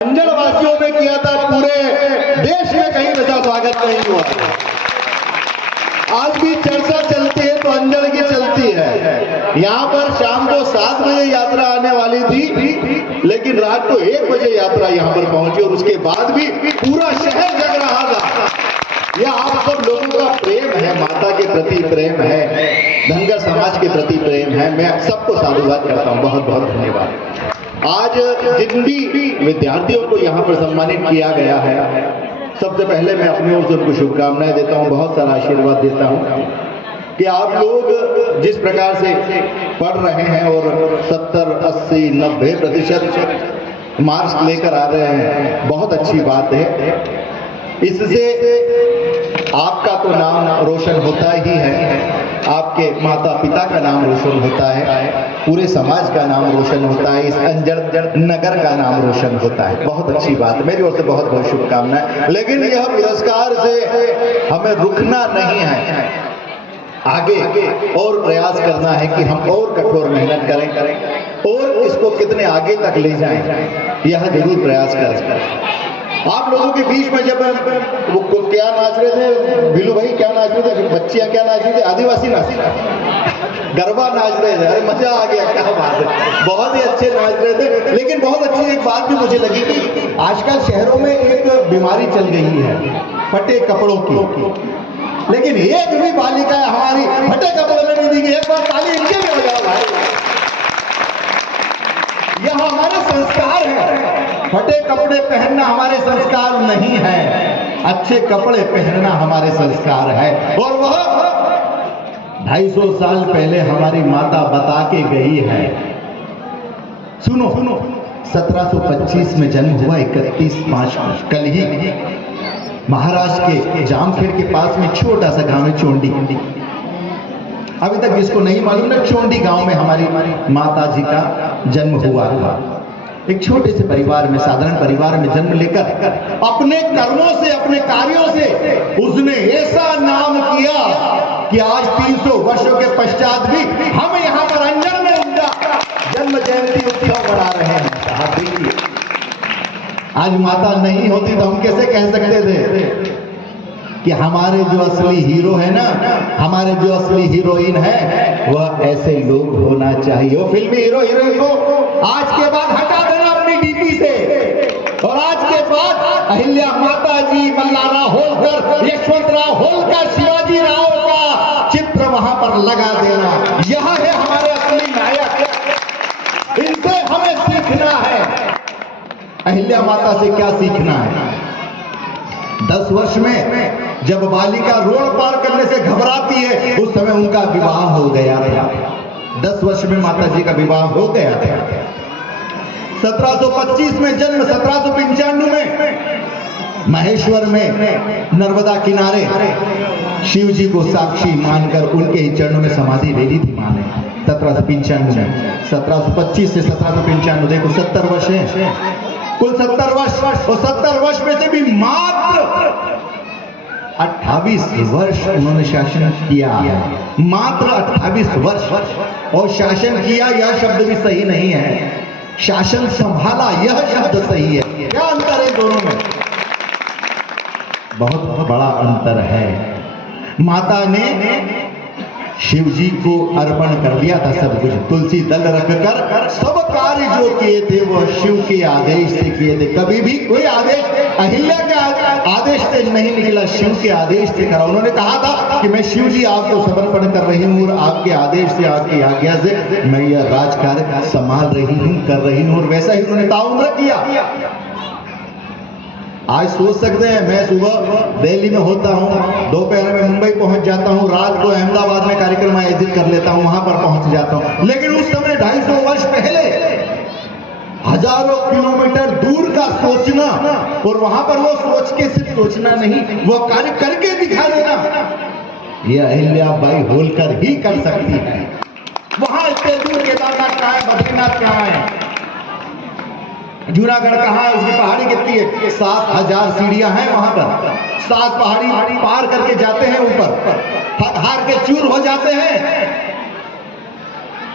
अंजड़ वासियों ने किया था, पूरे देश में कहीं वैसा स्वागत नहीं हुआ। आज भी चर्चा चलती है तो अंजड़ की चलती है। यहाँ पर शाम को 7 बजे यात्रा आने वाली थी, लेकिन रात को 1 बजे यात्रा यहाँ पर पहुंची और उसके बाद भी पूरा शहर जग रहा था। यह आप सब लोगों का प्रेम है, माता के प्रति प्रेम है, धनगर समाज के प्रति प्रेम है। मैं सबको साधुवाद करता हूँ, बहुत बहुत धन्यवाद। आज जिन भी विद्यार्थियों को यहाँ पर सम्मानित किया गया है, सबसे पहले मैं अपनी ओर से उनको शुभकामनाएं देता हूँ, बहुत सारा आशीर्वाद देता हूँ कि आप लोग जिस प्रकार से पढ़ रहे हैं और 70, 80, 90% मार्क्स लेकर आ रहे हैं, बहुत अच्छी बात है। इससे आपका तो नाम रोशन होता ही है, आपके माता पिता का नाम रोशन होता है, पूरे समाज का नाम रोशन होता है, इस अंजड़ नगर का नाम रोशन होता है। बहुत अच्छी बात है, मेरी ओर से बहुत बहुत शुभकामनाएं। लेकिन यह पुरस्कार से हमें रुकना नहीं है, आगे और प्रयास करना है कि हम और कठोर मेहनत करें और इसको कितने आगे तक ले जाएं, यह जरूर प्रयास करें। आप लोगों के बीच में जब वो क्या नाच रहे थे, बिलू भाई क्या नाच रहे थे, बच्चियां क्या नाच रही थी, आदिवासी नाच, गरबा नाच रहे थे, अरे मजा आ गया, क्या बात है, बहुत ही अच्छे नाच रहे थे। लेकिन बहुत अच्छी एक बात भी मुझे लगी कि आजकल शहरों में एक बीमारी चल गई है फटे कपड़ों की, लेकिन एक भी बालिका हमारी फटे कपड़ों में नहीं दी गई। एक बार ताली इनके भी हो जाओ भाई, यह हमारे संस्कार है। फटे कपड़े पहनना हमारे संस्कार नहीं है, अच्छे कपड़े पहनना हमारे संस्कार है। और वह 250 साल पहले हमारी माता बता के गई है। सुनो, 1725 में जन्म हुआ, 31/5 कल ही महाराष्ट्र के जामखेड़ के पास में छोटा सा गांव है चोंडी। अभी तक जिसको नहीं मालूम ना, चोंडी गांव में हमारी माता जी का जन्म हुआ था। एक छोटे से परिवार में, साधारण परिवार में जन्म लेकर अपने कर्मों से, अपने कार्यों से उसने ऐसा नाम किया कि आज 300 वर्षों के पश्चात भी हम यहाँ पर अंजड़ में उनका जन्म जयंती उत्सव मना रहे हैं। आप देखिए, आज माता नहीं होती तो हम कैसे कह सकते थे कि हमारे जो असली हीरो है ना, हमारे जो असली हीरोइन है, वह ऐसे लोग होना चाहिए। वो फिल्मी हीरो हीरोइन को आज के बाद हटा देना अपनी डीपी से, और आज के बाद अहिल्या माता जी, मल्हारराव होलकर, यशवंतराव होलकर, शिवाजी राव का चित्र वहां पर लगा देना। यह है हमारे असली नायक, इनसे हमें सीखना है। अहिल्या माता से क्या सीखना है? 10 वर्ष में जब बालिका रोड पार करने से घबराती है, उस समय उनका विवाह हो गया था। 10 वर्ष में माता जी का विवाह हो गया था। 1725 में जन्म, 1795 में महेश्वर में नर्मदा किनारे शिव जी को साक्षी मानकर उनके ही चरणों में समाधि ले ली थी मां ने। 1795 में, 1725 से 1795, देखो 70 वर्ष है, कुल 70 वर्ष। और 70 वर्ष में से भी मात्र 28 वर्ष उन्होंने शासन किया है, मात्र 28 वर्ष। और शासन किया यह शब्द भी सही नहीं है, शासन संभाला यह शब्द सही है। क्या अंतर है दोनों में? बहुत बड़ा अंतर है। माता ने शिव जी को अर्पण कर दिया था सब कुछ, तुलसी दल रखकर सब कार्य जो किए थे वह शिव के आदेश से किए थे। कभी भी कोई आदेश अहिल्या के आदेश से नहीं निकला, शिव के आदेश से करा। उन्होंने कहा था कि मैं शिव जी आपको समर्पण कर रही हूँ और आपके आदेश से, आपकी आज्ञा से मैं यह राजकार्य संभाल रही हूँ, कर रही हूँ। और वैसा ही उन्होंने ताउम्र किया। आज सोच सकते हैं, मैं सुबह दिल्ली में होता हूँ, दोपहर में मुंबई पहुंच जाता हूँ, रात को अहमदाबाद में कार्यक्रम आयोजित कर लेता हूँ, वहां पर पहुंच जाता हूँ। लेकिन उस समय 250 वर्ष पहले हजारों किलोमीटर दूर का सोचना, और वहां पर वो सोच के सिर्फ सोचना नहीं, वो कार्य करके दिखा देना, ये अहिल्याबाई होलकर ही कर सकती है। वहां इतने दूर केदारनाथ कहाँ है, बद्रीनाथ कहाँ है, जूनागढ़ कहाँ है, उसकी पहाड़ी कितनी है, 7000 सीढ़ियां हैं वहां पर। 7 पहाड़ी पार करके जाते हैं ऊपर, थक हार के चूर हो जाते हैं,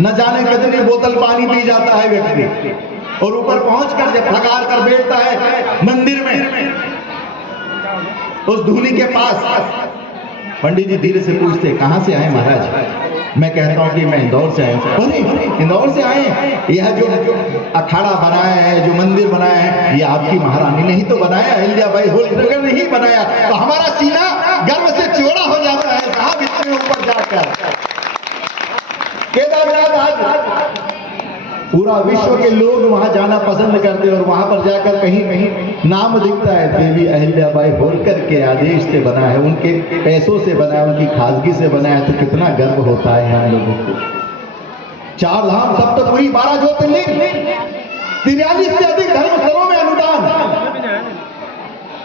न जाने कितनी बोतल पानी पी जाता है व्यक्ति। और ऊपर पहुंचकर जब फगार कर बैठता है मंदिर में उस धूनी के पास, पंडित जी धीरे से पूछते कहां से आए महाराज? मैं कहता हूं कि मैं इंदौर से आया हूं। अरे इंदौर से आए हैं? यह जो अखाड़ा बनाया है, जो मंदिर बनाया है, ये आपकी महारानी ने ही तो बनाया, अहिल्याबाई होलकर ने ही बनाया। तो हमारा सीना गर्व से चौड़ा हो जाता है साहब इतने ऊपर जाकर। केदारनाथ आज पूरा विश्व के लोग वहां जाना पसंद करते हैं और वहां पर जाकर कहीं कहीं नाम दिखता है देवी अहिल्याबाई होलकर के आदेश से बना है, उनके पैसों से बना है, उनकी खासगी से बना है, तो कितना गर्व होता है हम लोगों को। 4 धाम सप्तपुरी 12 ज्योतिर्लिंग 43 से अधिक धर्मस्थलों में अनुदान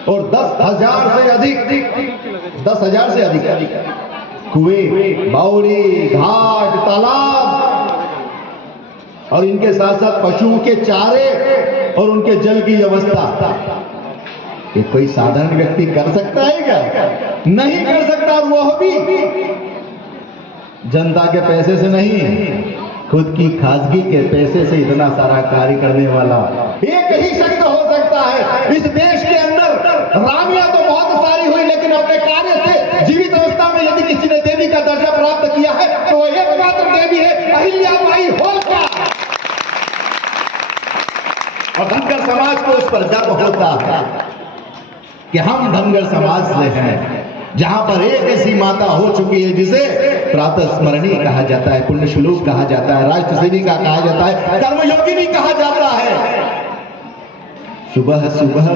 और 10,000 से अधिक कुएं, बावड़ी, घाट, तालाब और इनके साथ साथ पशुओं के चारे और उनके जल की व्यवस्था। ये कोई साधारण व्यक्ति कर सकता है क्या? नहीं कर सकता। वह भी जनता के पैसे से नहीं, खुद की खासगी के पैसे से इतना सारा कार्य करने वाला एक ही शख्स हो सकता है। इस देश के अंदर रानियां तो बहुत सारी हुई, लेकिन अपने कार्य से जीवित अवस्था में यदि किसी ने देवी का दर्जा प्राप्त किया है तो वह एकमात्र देवी है अहिल्याबाई होलकर। और धनगर समाज को उस पर गर्व होता है कि हम धनगर समाज से हैं, जहां पर एक ऐसी माता हो चुकी है जिसे प्रातः स्मरणीय कहा जाता है, पुण्य श्लोक कहा जाता है, राष्ट्र सेविका कहा जाता है, कर्मयोगिनी कहा जाता है। सुबह सुबह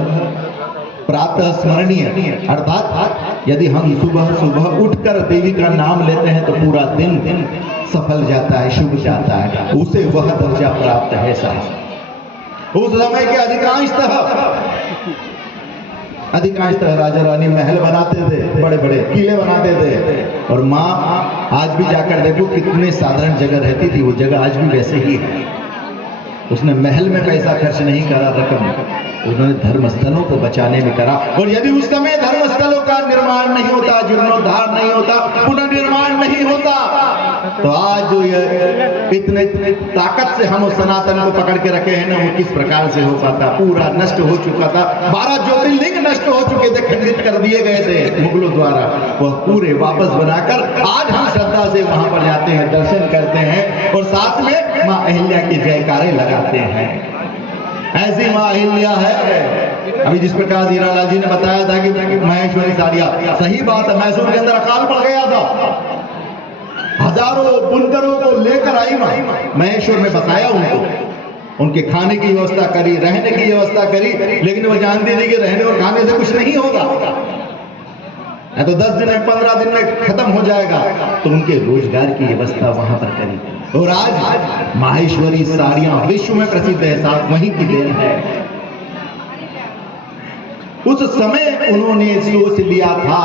प्रातः स्मरणीय अर्थात यदि हम सुबह सुबह उठकर देवी का नाम लेते हैं तो पूरा दिन सफल जाता है, शुभ जाता है, उसे वह दर्जा प्राप्त है साहब। उस समय के अधिकांशतः राजा रानी महल बनाते थे, बड़े बड़े किले बनाते थे, और माँ आज भी जाकर देखो कितने साधारण जगह रहती थी, वो जगह आज भी वैसे ही है। उसने महल में पैसा खर्च नहीं करा रकम, उन्होंने धर्मस्थलों को बचाने में करा। और यदि उस समय धर्मस्थलों का निर्माण नहीं होता, जीर्णोद्धार नहीं होता, पुनर्निर्माण नहीं होता, तो आज जो ये इतने ताकत से हम उस सनातन को पकड़ के रखे हैं ना, वो किस प्रकार से हो पाता? पूरा नष्ट हो चुका था। 12 ज्योतिर्लिंग नष्ट हो चुके थे, खंडित कर दिए गए थे मुगलों द्वारा, वह पूरे वापस बनाकर आज हम श्रद्धा से वहां पर जाते हैं, दर्शन करते हैं और साथ में माँ अहिल्या के जयकारे लगाते हैं। ऐसी माँ अहिल्या है। अभी जिस प्रकार हीरालाल जी ने बताया था कि महेश्वरी साड़ियां, सही बात है, मैसूर के अंदर अकाल पड़ गया था, हजारों बुनकरों को लेकर आई मां, महेश्वर में बताया उनको, उनके खाने की व्यवस्था करी, रहने की व्यवस्था करी, लेकिन वो जानती थी कि रहने और खाने से कुछ नहीं होगा, या तो 10 दिन में 15 दिन में खत्म हो जाएगा, तो उनके रोजगार की व्यवस्था वहां पर करी। और आज माहेश्वरी साड़ियां विश्व में प्रसिद्ध है साहब, वहीं की देन है। उस समय उन्होंने सोच लिया था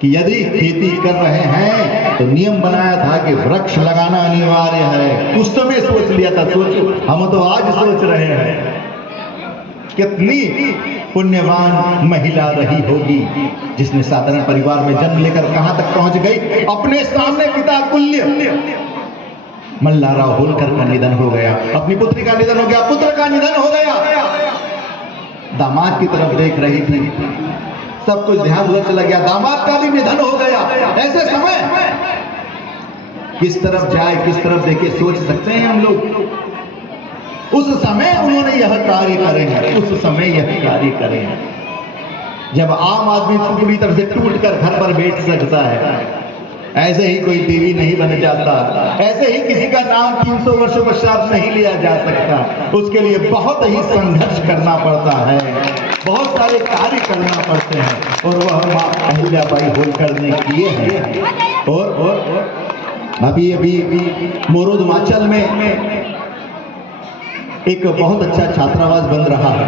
कि यदि खेती कर रहे हैं तो नियम बनाया था कि वृक्ष लगाना अनिवार्य है। उस समय सोच लिया था। सोचो, हम तो आज सोच रहे हैं। कितनी पुण्यवान महिला रही होगी जिसने साधारण परिवार में जन्म लेकर कहां तक पहुंच गई। अपने सामने पिता तुल्य मल्लाराव होलकर का निधन हो गया, अपनी पुत्री का निधन हो गया, पुत्र का निधन हो गया, दामाद की तरफ देख रही थी, सब कुछ ध्यान उधर चला गया, दामाद का भी निधन हो गया। ऐसे समय किस तरफ जाए, किस तरफ देखे, सोच सकते हैं हम लोग। उस समय उन्होंने यह कार्य करे हैं, उस समय यह कार्य करे हैं जब आम आदमी पूरी तरह से टूटकर घर पर बैठ सकता है। ऐसे ही कोई देवी नहीं बन जाता, ऐसे ही किसी का नाम 300 वर्षों पश्चात नहीं लिया जा सकता। उसके लिए बहुत ही संघर्ष करना पड़ता है, बहुत सारे कार्य करना पड़ते हैं, और वह माँ अहिल्याबाई होलकर ने किए हैं। और अभी मोरोद हिमाचल में एक बहुत अच्छा छात्रावास बन रहा है।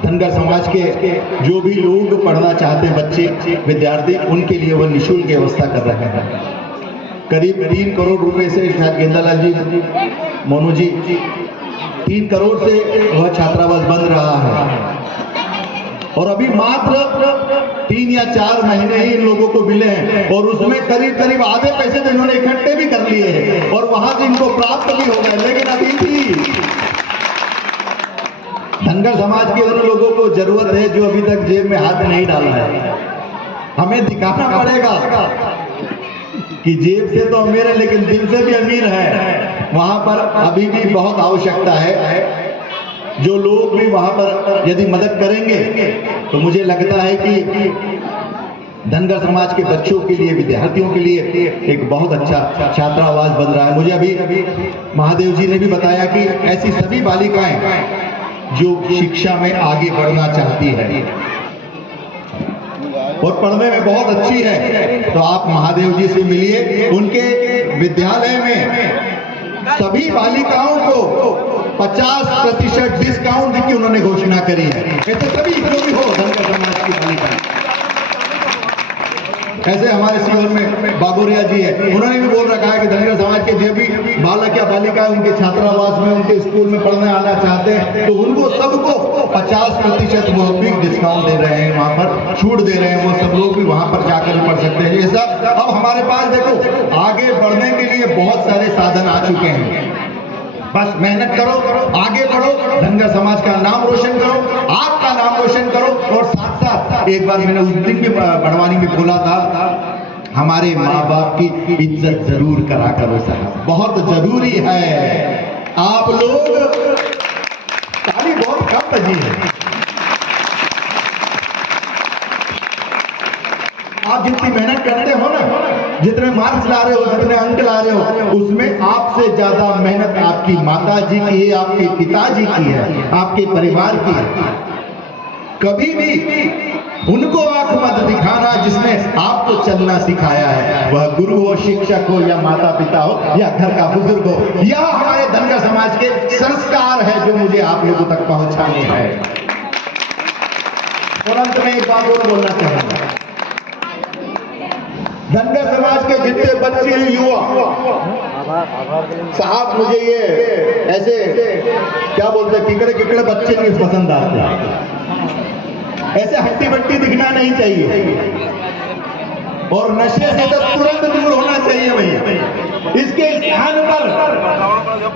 धनगर समाज के जो भी लोग पढ़ना चाहते हैं, बच्चे विद्यार्थी, उनके लिए वह निःशुल्क व्यवस्था कर रहे हैं। करीब 3 करोड़ रुपए से शायद गेंदालाल जी, मोनू जी, 3 करोड़ से वह छात्रावास बन रहा है। और अभी मात्र 3 या 4 महीने ही इन लोगों को मिले हैं और उसमें करीब करीब आधे पैसे तो इन्होंने इकट्ठे भी कर लिए हैं और वहां से इनको प्राप्त भी हो गए। लेकिन अभी भी धनगर समाज के उन लोगों को जरूरत है जो अभी तक जेब में हाथ नहीं डाला है। हमें दिखाना पड़ेगा कि जेब से तो अमीर है लेकिन दिल से भी अमीर है। वहां पर अभी भी बहुत आवश्यकता है। जो लोग भी वहां पर यदि मदद करेंगे तो मुझे लगता है कि धनगर समाज के बच्चों के लिए, विद्यार्थियों के लिए एक बहुत अच्छा छात्रावास बन रहा है। मुझे अभी महादेव जी ने भी बताया कि ऐसी सभी बालिकाएं जो शिक्षा में आगे बढ़ना चाहती है और पढ़ने में बहुत अच्छी है, तो आप महादेव जी से मिलिए। उनके विद्यालय में सभी बालिकाओं को 50% डिस्काउंट की उन्होंने घोषणा करी है। ऐसे सभी जो भी हो धनगर समाज की बालिका। ऐसे हमारे सीहोर में बागोरिया जी है, उन्होंने भी बोल रखा है कि धनगर समाज के जो भी बालक या बालिका उनके छात्रावास में, उनके स्कूल में पढ़ने आना चाहते हैं तो उनको सबको 50% वो भी डिस्काउंट दे रहे हैं, वहां पर छूट दे रहे हैं। वो सब लोग भी वहां पर जाकर पढ़ सकते हैं। ऐसा अब हमारे पास देखो आगे बढ़ने के लिए बहुत सारे साधन आ चुके हैं। बस मेहनत करो, आगे बढ़ो, धनगर समाज का नाम रोशन करो, आपका नाम रोशन करो। और साथ साथ एक बार मैंने उस दिन भी बड़वानी में बोला था, हमारे माँ बाप की इज्जत जरूर करा करो साहब, बहुत जरूरी है। आप लोग ताली बहुत कम बजी है। आप जितनी मेहनत करते हो ना, जितने मार्क्स ला रहे हो, जितने अंक ला रहे हो, उसमें आपसे ज्यादा मेहनत आपकी माता जी की है, आपके पिताजी की है, आपके परिवार की है। कभी भी उनको आंख मत दिखाना जिसने आपको चलना सिखाया है, वह गुरु हो, शिक्षक हो या माता पिता हो या घर का बुजुर्ग हो, या हमारे धनगर समाज के संस्कार है जो मुझे आप लोगों तक पहुंचाने हैं। और अंत में एक बात और बोलना चाहूंगा, धनगर समाज के जितने बच्चे हैं, युवा साहब, मुझे ये ऐसे क्या बोलते हैं किकड़े बच्चे नहीं पसंद आते। ऐसे हट्टी बट्टी दिखना नहीं चाहिए और नशे से तो तुरंत दूर होना चाहिए भैया। इसके स्थान पर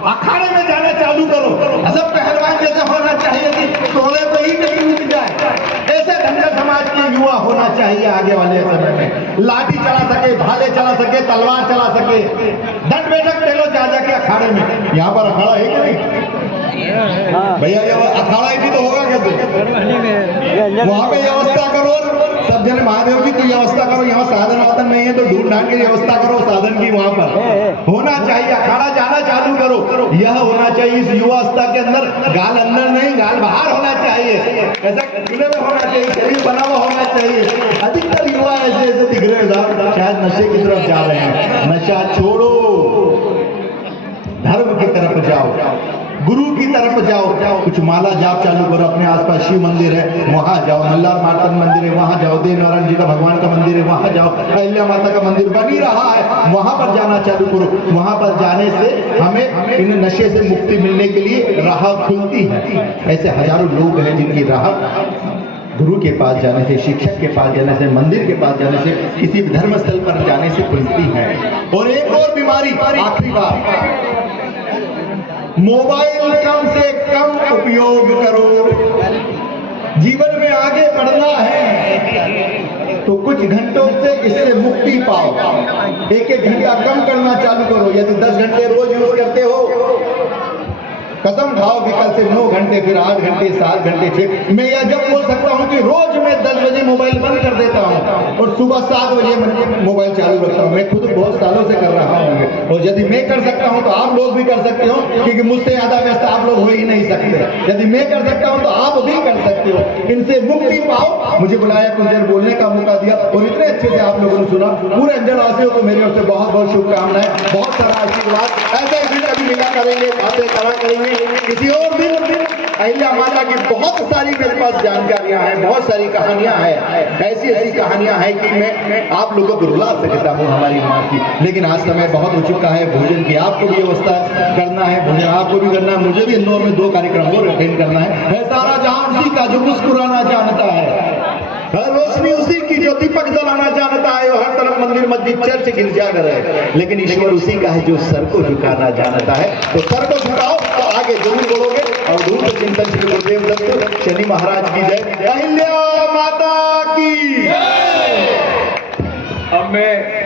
अखाड़े में जाना चालू करो। सब पहलवान जैसे होना चाहिए कि तोड़े तो ही नहीं टूट जाए, ऐसे धनगर समाज के युवा होना चाहिए आगे वाले समय में। लाठी चला सके, भाले चला सके, तलवार चला सके, दंड बैठक टेलो जा जाके अखाड़े में। यहाँ पर अखाड़ा है कि नहीं भैया? ये अखाड़ा ही तो होगा क्या? वहां पे व्यवस्था करो, सब जने महादेव जी की व्यवस्था करो। यहाँ साधन वाधन नहीं है तो ढूंढ ढांड की व्यवस्था करो साधन की। वहां पर होना चाहिए, अखाड़ा जाना चालू करो। यह होना चाहिए इस युवा अवस्था के अंदर, गाल अंदर नहीं, गाल बाहर होना चाहिए। ऐसा खुले में होना चाहिए, शरीर बना हुआ होना चाहिए। अधिकतर युवा ऐसे ऐसे दिख रहे हैं शायद नशे की तरफ जा रहे हैं। नशा छोड़ो, धर्म की तरफ जाओ, गुरु की तरफ जाओ, कुछ माला जाप चालू करो। अपने आसपास शिव मंदिर है वहां जाओ, मल्लार मार्तन मंदिर है वहां जाओ, देव नारायण जी का भगवान का मंदिर है वहां जाओ, अहिल्या माता का मंदिर बनी रहा है वहां पर जाना चालू करो। वहां पर जाने से हमें इन नशे से मुक्ति मिलने के लिए राह खुलती है। ऐसे हजारों लोग हैं जिनकी राह गुरु के पास जाने से, शिक्षक के पास जाने से, मंदिर के पास जाने से, किसी धर्म स्थल पर जाने से खुलती है। और एक और बीमारी, आखिरी बात, मोबाइल कम से कम उपयोग करो। जीवन में आगे बढ़ना है तो कुछ घंटों से इससे मुक्ति पाओ। एक घंटा कम करना चालू करो। यदि 10 घंटे रोज यूज करते हो, कसम खाओ कि कल से 9 घंटे, फिर 8 घंटे, 7 घंटे, 6। मैं यह जब बोल सकता हूं कि रोज मैं 10 बजे मोबाइल बंद कर देता हूं और सुबह 7 बजे मैं मोबाइल चालू रखता हूं। मैं खुद बहुत सालों से कर रहा हूं और यदि मैं कर सकता हूं तो आप लोग भी कर सकते हो, क्योंकि मुझसे ज्यादा व्यस्त आप लोग हो ही नहीं सकते। यदि मैं कर सकता हूं तो आप भी कर सकते हो। इनसे मुक्ति पाओ। मुझे बुलाया, कुछ देर बोलने का मौका दिया और इतने अच्छे से आप लोगों ने सुना। पूरे अंजनवासियों को मेरी ओर से बहुत बहुत शुभकामनाएं, बहुत सारा आशीर्वाद। ऐसे फिर कभी मिला करेंगे, बातें करा करेंगे किसी और दिन। अहिल्या माता की बहुत सारी मेरे पास जानकारियां हैं, बहुत सारी कहानियां हैं, ऐसी ऐसी कहानियां हैं कि मैं आप लोगों को रुला सकता हूं हमारी माँ की। लेकिन आज समय बहुत हो चुका है, भोजन की आपको भी व्यवस्था करना है, भोजन आपको भी करना है, मुझे भी इंदौर में 2 कार्यक्रम और अटेंड करना है। सारा जहां उसी का जो मुस्कुराना जानता है, हर रोशनी उसी झुकाना जानता है, हर तरफ मंदिर मस्जिद चर्च गिरजाघर है, लेकिन ईश्वर उसी का है जो सर को झुकाना जानता है। तो सर को झुकाओ तो आगे जरूर बढ़ोगे। और दूर चिंतन श्री गुरुदेव दत्त शनि महाराज की जय, अहिल्या माता की। अब मैं